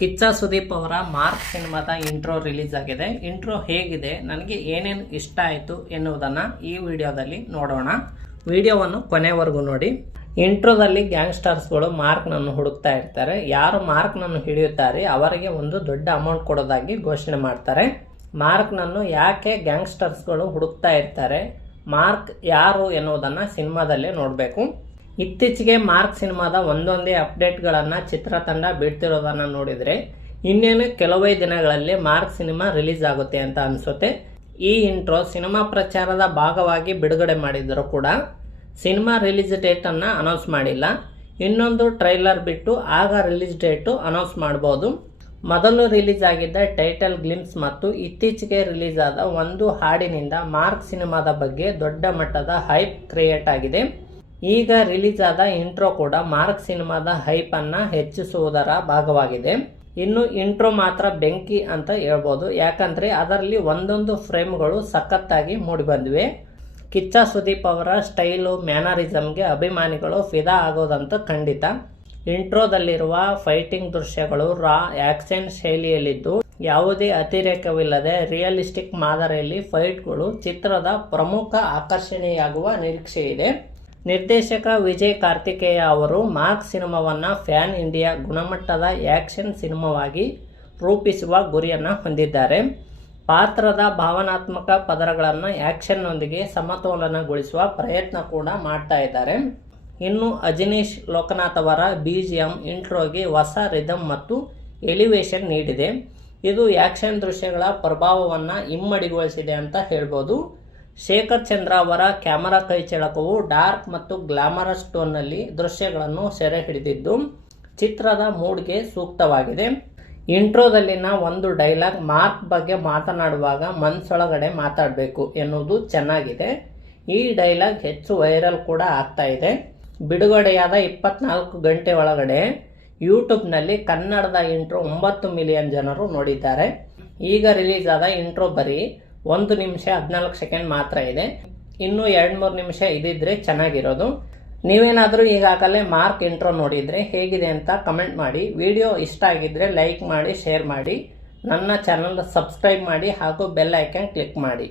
ಕಿಚ್ಚ ಸುದೀಪ್ ಅವರ ಮಾರ್ಕ್ ಸಿನಿಮಾದ intro release ಆಗಿದೆ. ಇಂಟ್ರೋ ಹೇಗಿದೆ, ನನಗೆ ಏನೇನು ಇಷ್ಟ ಆಯಿತು ಎನ್ನುವುದನ್ನು ಈ ವಿಡಿಯೋದಲ್ಲಿ ನೋಡೋಣ. ವಿಡಿಯೋವನ್ನು ಕೊನೆವರೆಗೂ ನೋಡಿ. ಇಂಟ್ರೋದಲ್ಲಿ ಗ್ಯಾಂಗ್ಸ್ಟರ್ಸ್ಗಳು ಮಾರ್ಕ್ನನ್ನು ಹುಡುಕ್ತಾ ಇರ್ತಾರೆ. ಯಾರು ಮಾರ್ಕ್ನನ್ನು ಹಿಡಿಯುತ್ತಾರೆ ಅವರಿಗೆ ಒಂದು ದೊಡ್ಡ ಅಮೌಂಟ್ ಕೊಡೋದಾಗಿ ಘೋಷಣೆ ಮಾಡ್ತಾರೆ. ಮಾರ್ಕ್ನನ್ನು ಯಾಕೆ ಗ್ಯಾಂಗ್ಸ್ಟರ್ಸ್ಗಳು ಹುಡುಕ್ತಾ ಇರ್ತಾರೆ, ಮಾರ್ಕ್ ಯಾರು ಎನ್ನುವುದನ್ನು ಸಿನಿಮಾದಲ್ಲೇ ನೋಡಬೇಕು. ಇತ್ತೀಚೆಗೆ ಮಾರ್ಕ್ ಸಿನಿಮಾದ ಒಂದೊಂದೇ ಅಪ್ಡೇಟ್ಗಳನ್ನು ಚಿತ್ರತಂಡ ಬಿಡ್ತಿರೋದನ್ನು ನೋಡಿದರೆ ಇನ್ನೇನು ಕೆಲವೇ ದಿನಗಳಲ್ಲಿ ಮಾರ್ಕ್ ಸಿನಿಮಾ ರಿಲೀಸ್ ಆಗುತ್ತೆ ಅಂತ ಅನಿಸುತ್ತೆ. ಈ ಇಂಟ್ರೋ ಸಿನಿಮಾ ಪ್ರಚಾರದ ಭಾಗವಾಗಿ ಬಿಡುಗಡೆ ಮಾಡಿದರೂ ಕೂಡ ಸಿನಿಮಾ ರಿಲೀಸ್ ಡೇಟನ್ನು ಅನೌನ್ಸ್ ಮಾಡಿಲ್ಲ. ಇನ್ನೊಂದು ಟ್ರೈಲರ್ ಬಿಟ್ಟು ಆಗ ರಿಲೀಸ್ ಡೇಟು ಅನೌನ್ಸ್ ಮಾಡ್ಬೋದು. ಮೊದಲು ರಿಲೀಸ್ ಆಗಿದ್ದ ಟೈಟಲ್ ಗ್ಲಿಮ್ಸ್ ಮತ್ತು ಇತ್ತೀಚೆಗೆ ರಿಲೀಸ್ ಆದ ಒಂದು ಹಾಡಿನಿಂದ ಮಾರ್ಕ್ ಸಿನಿಮಾದ ಬಗ್ಗೆ ದೊಡ್ಡ ಮಟ್ಟದ ಹೈಪ್ ಕ್ರಿಯೇಟ್ ಆಗಿದೆ. ಈಗ ರಿಲೀಸ್ ಆದ ಇಂಟ್ರೋ ಕೂಡ ಮಾರ್ಕ್ ಸಿನಿಮಾದ ಹೈಪ್ ಅನ್ನ ಹೆಚ್ಚಿಸುವುದರ ಭಾಗವಾಗಿದೆ. ಇನ್ನು ಇಂಟ್ರೋ ಮಾತ್ರ ಬೆಂಕಿ ಅಂತ ಹೇಳ್ಬೋದು, ಯಾಕಂದ್ರೆ ಅದರಲ್ಲಿ ಒಂದೊಂದು ಫ್ರೇಮ್ಗಳು ಸಖತ್ತಾಗಿ ಮೂಡಿಬಂದಿವೆ. ಕಿಚ್ಚ ಸುದೀಪ್ ಅವರ ಸ್ಟೈಲು ಮ್ಯಾನರಿಸಮ್ಗೆ ಅಭಿಮಾನಿಗಳು ಫಿದಾ ಆಗೋದಂತೂ ಖಂಡಿತ. ಇಂಟ್ರೋದಲ್ಲಿರುವ ಫೈಟಿಂಗ್ ದೃಶ್ಯಗಳು ರಾ ಆಕ್ಷನ್ ಶೈಲಿಯಲ್ಲಿದ್ದು ಯಾವುದೇ ಅತಿರೇಕವಿಲ್ಲದೆ ರಿಯಲಿಸ್ಟಿಕ್ ಮಾದರಿಯಲ್ಲಿ ಫೈಟ್ಗಳು ಚಿತ್ರದ ಪ್ರಮುಖ ಆಕರ್ಷಣೆಯಾಗುವ ನಿರೀಕ್ಷೆ ಇದೆ. ನಿರ್ದೇಶಕ ವಿಜಯ್ ಕಾರ್ತಿಕೇಯ ಅವರು ಮಾರ್ಕ್ ಸಿನಿಮಾವನ್ನು ಫ್ಯಾನ್ ಇಂಡಿಯಾ ಗುಣಮಟ್ಟದ ಆಕ್ಷನ್ ಸಿನಿಮಾವಾಗಿ ರೂಪಿಸುವ ಗುರಿಯನ್ನು ಹೊಂದಿದ್ದಾರೆ. ಪಾತ್ರದ ಭಾವನಾತ್ಮಕ ಪದರಗಳನ್ನು ಆಕ್ಷನ್ನೊಂದಿಗೆ ಸಮತೋಲನಗೊಳಿಸುವ ಪ್ರಯತ್ನ ಕೂಡ ಮಾಡ್ತಾ ಇದ್ದಾರೆ. ಇನ್ನು ಅಜನೀಶ್ ಲೋಕನಾಥ್ ಅವರ BGM ಇಂಟ್ರೋಗೆ ಹೊಸ ರಿದಮ್ ಮತ್ತು ಎಲಿವೇಶನ್ ನೀಡಿದೆ. ಇದು ಆಕ್ಷನ್ ದೃಶ್ಯಗಳ ಪ್ರಭಾವವನ್ನು ಇಮ್ಮಡಿಗೊಳಿಸಿದೆ ಅಂತ ಹೇಳ್ಬೋದು. ಶೇಖರ್ ಚಂದ್ರ ಅವರ ಕ್ಯಾಮರಾ ಕೈಚಳಕವು ಡಾರ್ಕ್ ಮತ್ತು ಗ್ಲಾಮರಸ್ ಟೋನ್ನಲ್ಲಿ ದೃಶ್ಯಗಳನ್ನು ಸೆರೆ ಹಿಡಿದಿದ್ದು ಚಿತ್ರದ ಮೂಡ್ಗೆ ಸೂಕ್ತವಾಗಿದೆ. ಇಂಟ್ರೋದಲ್ಲಿನ ಒಂದು ಡೈಲಾಗ್ ಮಾರ್ಕ್ ಬಗ್ಗೆ ಮಾತನಾಡುವಾಗ ಮನಸ್ಸೊಳಗಡೆ ಮಾತಾಡಬೇಕು ಎನ್ನುವುದು ಚೆನ್ನಾಗಿದೆ. ಈ ಡೈಲಾಗ್ ಹೆಚ್ಚು ವೈರಲ್ ಕೂಡ ಆಗ್ತಾ ಇದೆ. ಬಿಡುಗಡೆಯಾದ 24 ಗಂಟೆ ಒಳಗಡೆ ಯೂಟ್ಯೂಬ್ನಲ್ಲಿ ಕನ್ನಡದ ಇಂಟ್ರೋ 9 ಮಿಲಿಯನ್ ಜನರು ನೋಡಿದ್ದಾರೆ. ಈಗ ರಿಲೀಸ್ ಆದ ಇಂಟ್ರೋ ಬರೀ 1 ನಿಮಿಷ 14 ಸೆಕೆಂಡ್ ಮಾತ್ರ ಇದೆ. ಇನ್ನೂ 2-3 ನಿಮಿಷ ಇದಿದ್ರೆ ಚೆನ್ನಾಗಿರೋದು. ನೀವೇನಾದರೂ ಈಗಾಗಲೇ ಮಾರ್ಕ್ ಇಂಟ್ರೋ ನೋಡಿದರೆ ಹೇಗಿದೆ ಅಂತ ಕಮೆಂಟ್ ಮಾಡಿ. ವಿಡಿಯೋ ಇಷ್ಟ ಆಗಿದ್ರೆ ಲೈಕ್ ಮಾಡಿ, ಶೇರ್ ಮಾಡಿ, ನನ್ನ ಚಾನಲ್ ಸಬ್ಸ್ಕ್ರೈಬ್ ಮಾಡಿ ಹಾಗೂ ಬೆಲ್ ಐಕಾನ್ ಕ್ಲಿಕ್ ಮಾಡಿ.